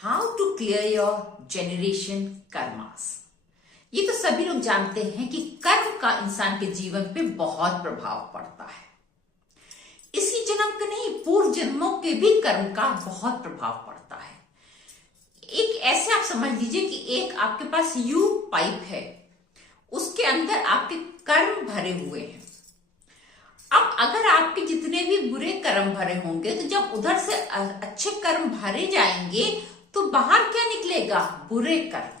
How to clear your generation karmas. ये तो सभी लोग जानते हैं कि कर्म का इंसान के जीवन पे बहुत प्रभाव पड़ता है। इसी जन्म के नहीं, पूर्व जन्मों के भी कर्म का बहुत प्रभाव पड़ता है। एक ऐसे आप समझ लीजिए कि एक आपके पास यू पाइप है, उसके अंदर आपके कर्म भरे हुए हैं। अब अगर आपके जितने भी बुरे कर्म भरे होंगे तो जब उधर से अच्छे कर्म भरे जाएंगे तो बाहर क्या निकलेगा? बुरे कर्म।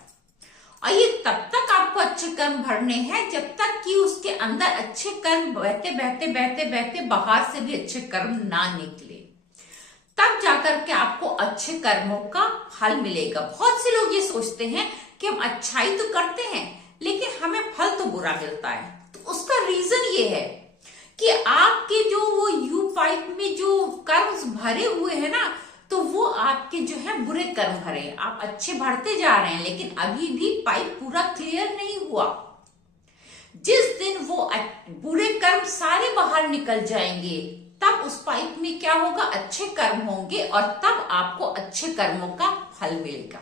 और ये तब तक आपको अच्छे कर्म भरने हैं जब तक कि उसके अंदर अच्छे कर्म बहते बहते बहते बहते बाहर से भी अच्छे कर्म ना निकले, तब जाकर के आपको अच्छे कर्मों का फल मिलेगा। बहुत से लोग ये सोचते हैं कि हम अच्छाई तो करते हैं लेकिन हमें फल तो बुरा मिलता है। तो उसका रीजन ये है कि आपके जो वो यू पाइप में जो कर्म भरे हुए हैं ना, तो वो आपके जो है बुरे कर्म भरे हैं। आप अच्छे भरते जा रहे हैं लेकिन अभी भी पाइप पूरा क्लियर नहीं हुआ। जिस दिन वो बुरे कर्म सारे बाहर निकल जाएंगे तब उस पाइप में क्या होगा? अच्छे कर्म होंगे और तब आपको अच्छे कर्मों का फल मिलेगा।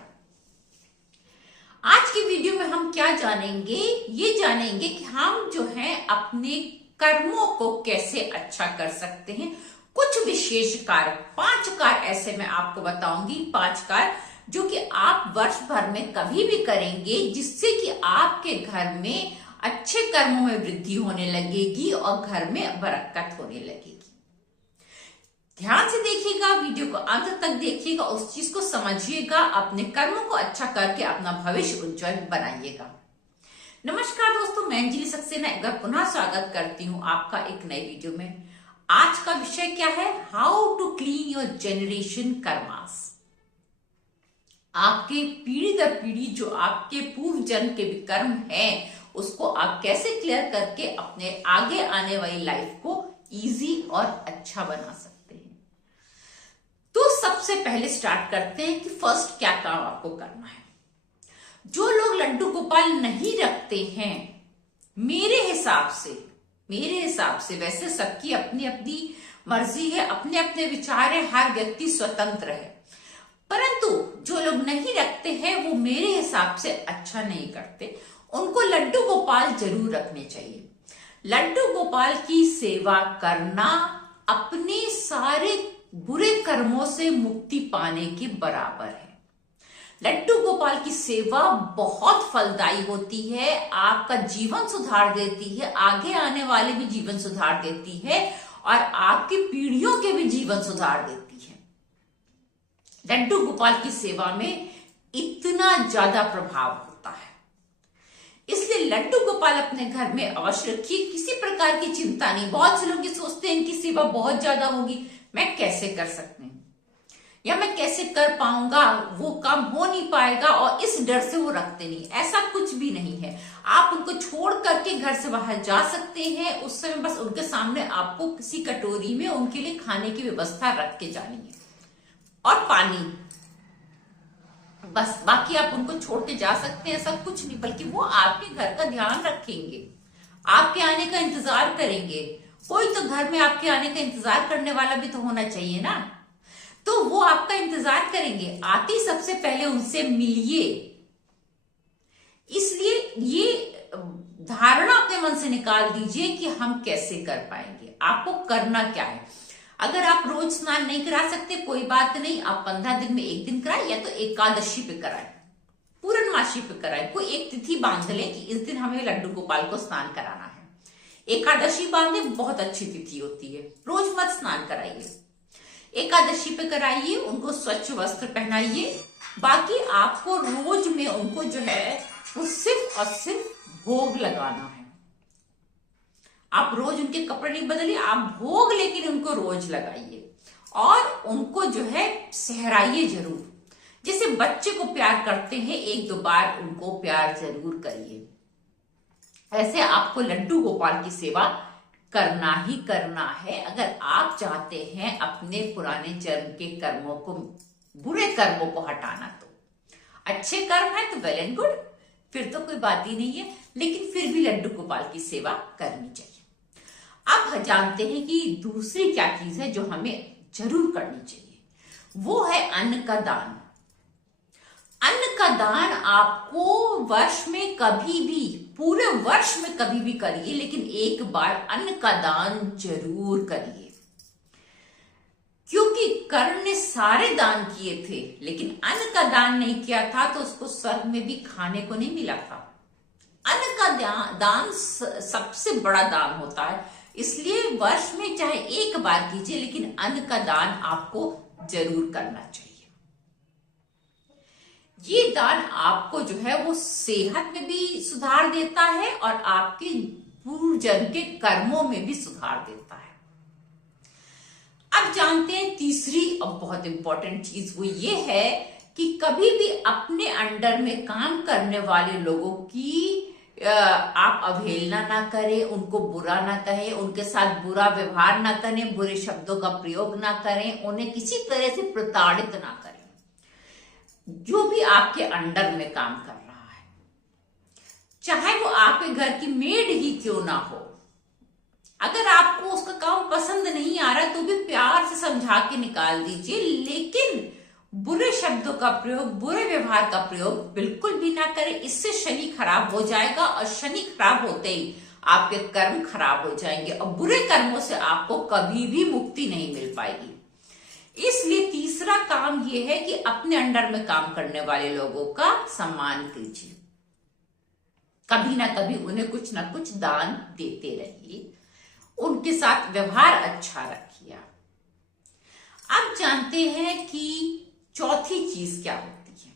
आज की वीडियो में हम क्या जानेंगे? ये जानेंगे कि हम जो है अपने कर्मों को कैसे अच्छा कर सकते हैं। कुछ विशेष कार्य, 5 कार्य ऐसे मैं आपको बताऊंगी, 5 कार्य जो कि आप वर्ष भर में कभी भी करेंगे जिससे कि आपके घर में अच्छे कर्मों में वृद्धि होने लगेगी और घर में बरकत होने लगेगी। ध्यान से देखिएगा, वीडियो को अंत तक देखिएगा, उस चीज को समझिएगा, अपने कर्मों को अच्छा करके अपना भविष्य उज्जवल बनाइएगा। नमस्कार दोस्तों, मैं अंजलि सक्सेना एक बार पुनः स्वागत करती हूँ आपका एक नए वीडियो में। आज का विषय क्या है? How to clean your generation karmas. आपके पीढ़ी दर पीढ़ी जो आपके पूर्व जन्म के भी कर्म हैं उसको आप कैसे क्लियर करके अपने आगे आने वाली लाइफ को इजी और अच्छा बना सकते हैं। तो सबसे पहले स्टार्ट करते हैं कि फर्स्ट क्या काम आपको करना है। जो लोग लड्डू गोपाल नहीं रखते हैं, मेरे हिसाब से वैसे सबकी अपनी अपनी मर्जी है, अपने अपने विचार है, हर व्यक्ति स्वतंत्र है, परंतु जो लोग नहीं रखते हैं वो मेरे हिसाब से अच्छा नहीं करते। उनको लड्डू गोपाल जरूर रखने चाहिए। लड्डू गोपाल की सेवा करना अपने सारे बुरे कर्मों से मुक्ति पाने के बराबर है। लड्डू गोपाल की सेवा बहुत फलदायी होती है, आपका जीवन सुधार देती है, आगे आने वाले भी जीवन सुधार देती है और आपकी पीढ़ियों के भी जीवन सुधार देती है। लड्डू गोपाल की सेवा में इतना ज्यादा प्रभाव होता है, इसलिए लड्डू गोपाल अपने घर में अवश्य रखिए। किसी प्रकार की चिंता नहीं। बहुत से लोग ये सोचते हैं कि सेवा बहुत ज्यादा होगी, मैं कैसे कर सकते हैं या मैं कैसे कर पाऊंगा, वो काम हो नहीं पाएगा, और इस डर से वो रखते नहीं। ऐसा कुछ भी नहीं है। आप उनको छोड़ करके घर से बाहर जा सकते हैं। उस समय बस उनके सामने आपको किसी कटोरी में उनके लिए खाने की व्यवस्था रख के जानी है और पानी, बस। बाकी आप उनको छोड़ के जा सकते हैं, ऐसा कुछ नहीं। बल्कि वो आपके घर का ध्यान रखेंगे, आपके आने का इंतजार करेंगे। कोई तो घर में आपके आने का इंतजार करने वाला भी तो होना चाहिए ना, तो वो आपका इंतजार करेंगे। आते ही सबसे पहले उनसे मिलिए। इसलिए ये धारणा अपने मन से निकाल दीजिए कि हम कैसे कर पाएंगे। आपको करना क्या है? अगर आप रोज स्नान नहीं करा सकते कोई बात नहीं, आप 15 दिन में एक दिन कराएं या तो एकादशी पे कराएं, पूर्णमासी पे कराएं। कोई एक तिथि बांध लें कि इस दिन हमें लड्डू गोपाल को स्नान कराना है। एकादशी बांधे, बहुत अच्छी तिथि होती है। रोज मत स्नान कराइए, एकादशी पे कराइए, उनको स्वच्छ वस्त्र पहनाइए। बाकी आपको रोज में उनको जो है वो सिर्फ और सिर्फ भोग लगाना है। आप रोज उनके कपड़े नहीं बदलिए, आप भोग लेकिन उनको रोज लगाइए और उनको जो है सहराइए जरूर। जैसे बच्चे को प्यार करते हैं, 1-2 बार उनको प्यार जरूर करिए। ऐसे आपको लड्डू गोपाल की सेवा करना ही करना है अगर आप चाहते हैं अपने पुराने जन्म के कर्मों को, बुरे कर्मों को हटाना। तो अच्छे कर्म है तो वेल एंड गुड, फिर तो कोई बात ही नहीं है, लेकिन फिर भी लड्डू गोपाल की सेवा करनी चाहिए। अब हम जानते हैं कि दूसरी क्या चीज है जो हमें जरूर करनी चाहिए, वो है अन्न का दान। का दान आपको वर्ष में कभी भी, पूरे वर्ष में कभी भी करिए, लेकिन एक बार अन्न का दान जरूर करिए। क्योंकि कर्ण ने सारे दान किए थे लेकिन अन्न का दान नहीं किया था, तो उसको स्वर्ग में भी खाने को नहीं मिला था। अन्न का दान सबसे बड़ा दान होता है, इसलिए वर्ष में चाहे एक बार कीजिए, लेकिन अन्न का दान आपको जरूर करना चाहिए। ये दान आपको जो है वो सेहत में भी सुधार देता है और आपके पूर्व जन्म के कर्मों में भी सुधार देता है। अब जानते हैं तीसरी अब बहुत इंपॉर्टेंट चीज वो ये है कि कभी भी अपने अंडर में काम करने वाले लोगों की आप अवहेलना ना करें, उनको बुरा ना कहें, उनके साथ बुरा व्यवहार ना करें, बुरे शब्दों का प्रयोग ना करें, उन्हें किसी तरह से प्रताड़ित ना करें। जो भी आपके अंडर में काम कर रहा है, चाहे वो आपके घर की मेड ही क्यों ना हो, अगर आपको उसका काम पसंद नहीं आ रहा तो भी प्यार से समझा के निकाल दीजिए, लेकिन बुरे शब्दों का प्रयोग, बुरे व्यवहार का प्रयोग बिल्कुल भी ना करें। इससे शनि खराब हो जाएगा और शनि खराब होते ही आपके कर्म खराब हो जाएंगे और बुरे कर्मों से आपको कभी भी मुक्ति नहीं मिल पाएगी। इसलिए तीसरा काम यह है कि अपने अंडर में काम करने वाले लोगों का सम्मान कीजिए, कभी ना कभी उन्हें कुछ ना कुछ दान देते रहिए, उनके साथ व्यवहार अच्छा रखिए। अब जानते हैं कि चौथी चीज क्या होती है।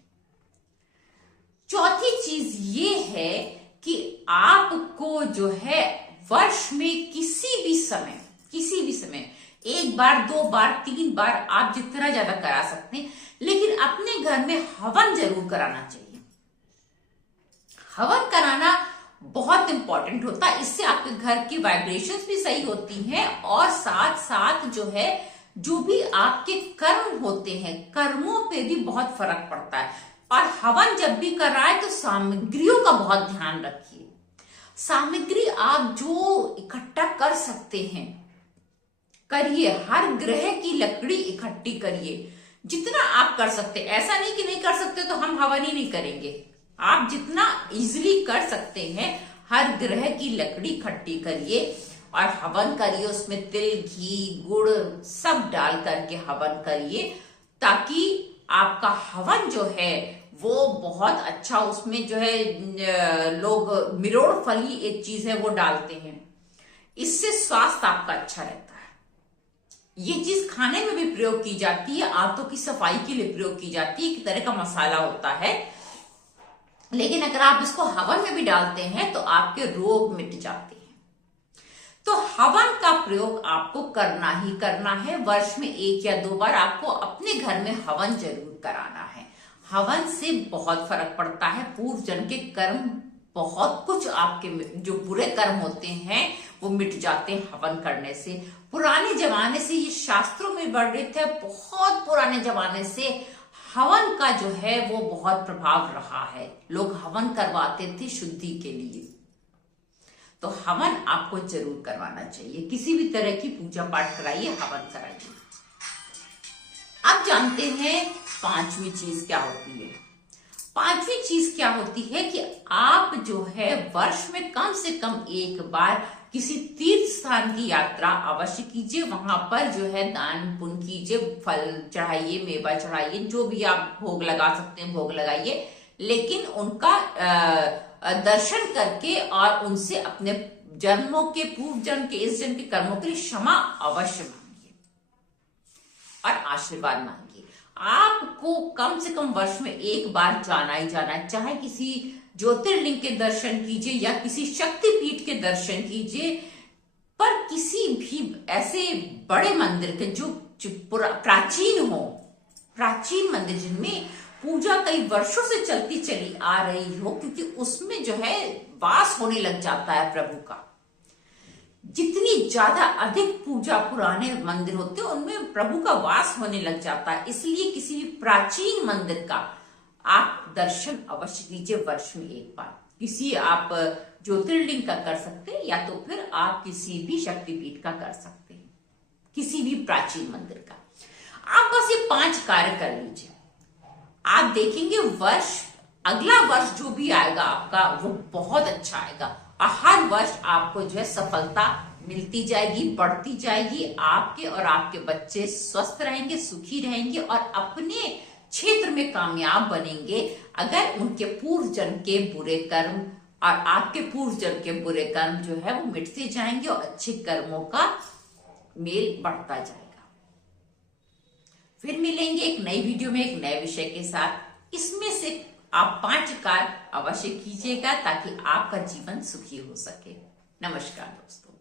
चौथी चीज ये है कि आपको जो है वर्ष में किसी भी समय एक बार, 2 बार, 3 बार, आप जितना ज्यादा करा सकते हैं, लेकिन अपने घर में हवन जरूर कराना चाहिए। हवन कराना बहुत इंपॉर्टेंट होता है, इससे आपके घर की वाइब्रेशंस भी सही होती हैं और साथ साथ जो है जो भी आपके कर्म होते हैं, कर्मों पे भी बहुत फर्क पड़ता है। और हवन जब भी कर रहा है तो सामग्रियों का बहुत ध्यान रखिए। सामग्री आप जो इकट्ठा कर सकते हैं करिए, हर ग्रह की लकड़ी इकट्ठी करिए, जितना आप कर सकते। ऐसा नहीं कि नहीं कर सकते तो हम हवन ही नहीं करेंगे, आप जितना इजिली कर सकते हैं हर ग्रह की लकड़ी इकट्ठी करिए और हवन करिए। उसमें तिल, घी, गुड़ सब डाल करके हवन करिए, ताकि आपका हवन जो है वो बहुत अच्छा, उसमें जो है लोग मिरोड़ फली एक चीज है वो डालते हैं, इससे स्वास्थ्य आपका अच्छा रहता है। ये चीज खाने में भी प्रयोग की जाती है, आंतों की सफाई के लिए प्रयोग की जाती है, एक तरह का मसाला होता है, लेकिन अगर आप इसको हवन में भी डालते हैं तो आपके रोग मिट जाते हैं। तो हवन का प्रयोग आपको करना ही करना है। वर्ष में 1 या 2 बार आपको अपने घर में हवन जरूर कराना है। हवन से बहुत फर्क पड़ता है, पूर्व जन्म के कर्म, बहुत कुछ आपके जो बुरे कर्म होते हैं वो मिट जाते हैं हवन करने से। पुराने जमाने से ये शास्त्रों में वर्णित है, बहुत पुराने जमाने से हवन का जो है वो बहुत प्रभाव रहा है, लोग हवन करवाते थे शुद्धि के लिए। तो हवन आपको जरूर करवाना चाहिए, किसी भी तरह की पूजा पाठ कराइए, हवन कराइए। अब जानते हैं पांचवी चीज क्या होती है। पांचवी चीज क्या होती है कि आप जो है वर्ष में कम से कम एक बार किसी तीर्थ स्थान की यात्रा अवश्य कीजिए, वहां पर जो है दान पुण्य कीजिए, फल चढ़ाइए, मेवा चढ़ाइए, जो भी आप भोग लगा सकते हैं भोग लगाइए, लेकिन उनका दर्शन करके और उनसे अपने जन्मों के, पूर्व जन्म के, इस जन्म के कर्मों के लिए क्षमा अवश्य मांगिए और आशीर्वाद मांगिए। आपको कम से कम वर्ष में एक बार जाना ही जाना है, चाहे किसी ज्योतिर्लिंग के दर्शन कीजिए या किसी शक्तिपीठ के दर्शन कीजिए, पर किसी भी ऐसे बड़े मंदिर के जो प्राचीन हो, प्राचीन मंदिर जिनमें पूजा कई वर्षों से चलती चली आ रही हो, क्योंकि उसमें जो है वास होने लग जाता है प्रभु का। जितनी ज्यादा अधिक पूजा पुराने मंदिर होते हैं उनमें प्रभु का वास होने लग जाता है, इसलिए किसी भी प्राचीन मंदिर का आप दर्शन अवश्य कीजिए वर्ष में एक बार। किसी आप ज्योतिर्लिंग का कर सकते हैं या तो फिर आप किसी भी शक्तिपीठ का कर सकते हैं, किसी भी प्राचीन मंदिर का। आप बस ये 5 कार्य कर लीजिए, आप देखेंगे वर्ष अगला वर्ष जो भी आएगा आपका वो बहुत अच्छा आएगा और हर वर्ष आपको जो है सफलता मिलती जाएगी, बढ़ती जाएगी। आपके और आपके बच्चे स्वस्थ रहेंगे, सुखी रहेंगे और अपने क्षेत्र में कामयाब बनेंगे अगर उनके पूर्व जन्म के बुरे कर्म और आपके पूर्व जन्म के बुरे कर्म जो है वो मिटते जाएंगे और अच्छे कर्मों का मेल बढ़ता जाएगा। फिर मिलेंगे एक नई वीडियो में एक नए विषय के साथ। इसमें से आप 5 कार्य अवश्य कीजिएगा ताकि आपका जीवन सुखी हो सके। नमस्कार दोस्तों।